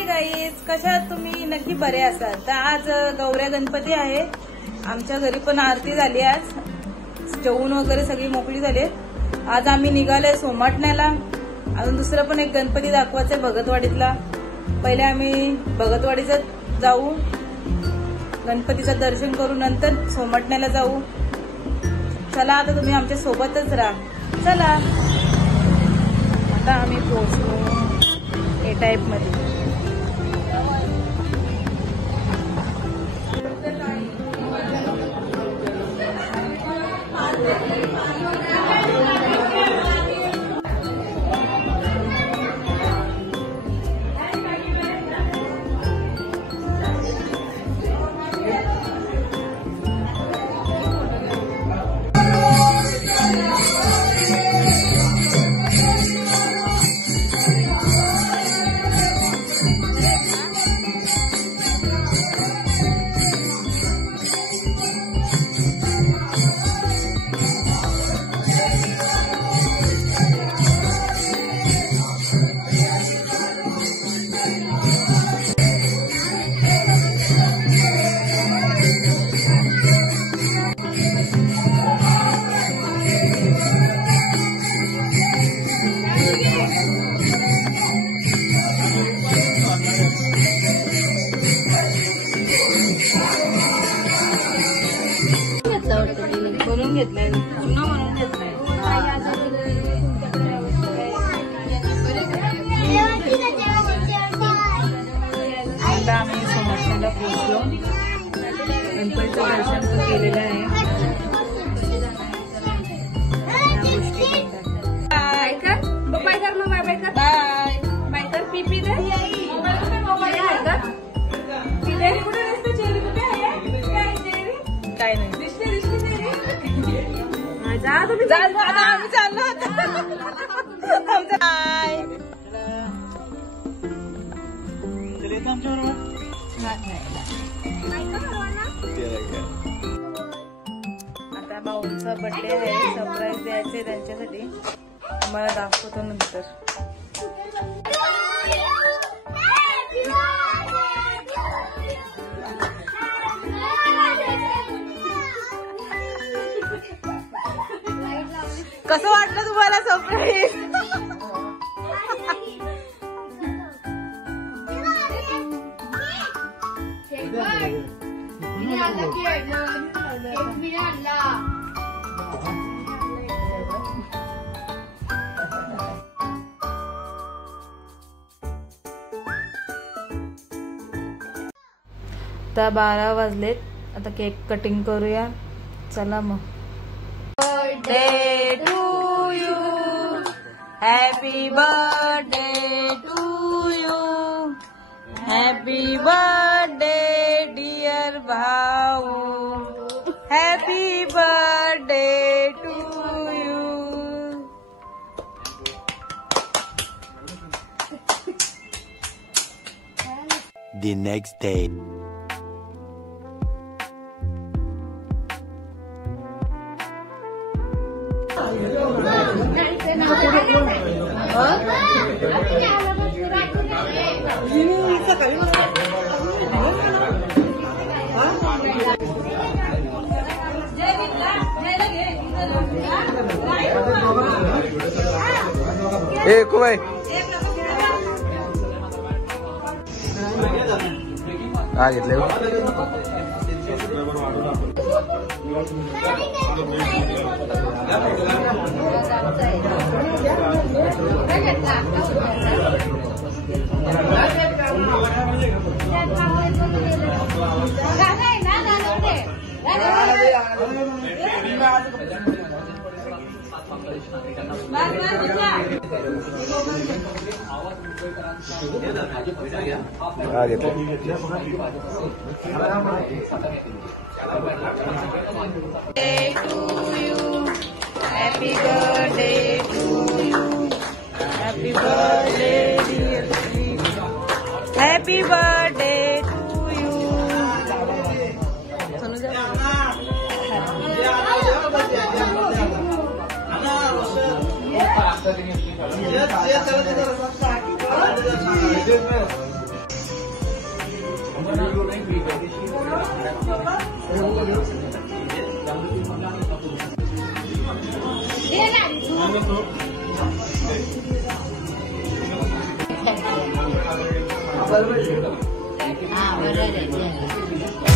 Hi guys, कशा आहात तुम्ही? नक्की बरे असाल. तर आज गौऱ्या गणपती आहे. आमच्या घरी पण आरती झाली. आज जेवून वगैरे सगळी मोकळी झाली. आज आम्ही निघालोय सोमाटण्याला. अजून दुसरं पण एक गणपती दाखवायचंय भगतवाडीतला. पहिले आम्ही भगतवाडीचं जाऊ, गणपतीचं दर्शन करू, नंतर सोमाटण्याला जाऊ. चला आता तुम्ही आमच्या सोबतच राहा. चला आता आम्ही पोहोचलो ए टाइप मध्ये. बनवून घेतलंय, पुन्हा बनवून घेतलंय. आता आम्ही सोमाटण्याला पोहोचलो. गणपतीचं दर्शन पण केलेलं आहे. बाय कर, बाय कर, मग बाय कर, बाय बाय कर. पीपी दे काय नाही. जा तुम्ही, जा आता आम्ही चाललो आमचं. आता भाऊंचा बर्थडे आहे, सरप्राईज द्यायचे त्यांच्यासाठी. मला दाखवतो नंतर. कसं वाटलं तुम्हाला सरप्राईज? आता 12 वाजलेत. आता केक कटिंग करूया. चला मग. Birthday to you, happy birthday to you, happy birthday dear भाऊ, happy birthday to you. The next day. ए कुबाई हा घेतले. Happy birthday to you, happy birthday dear sweet, happy birthday to you. हा बरोबर आहे.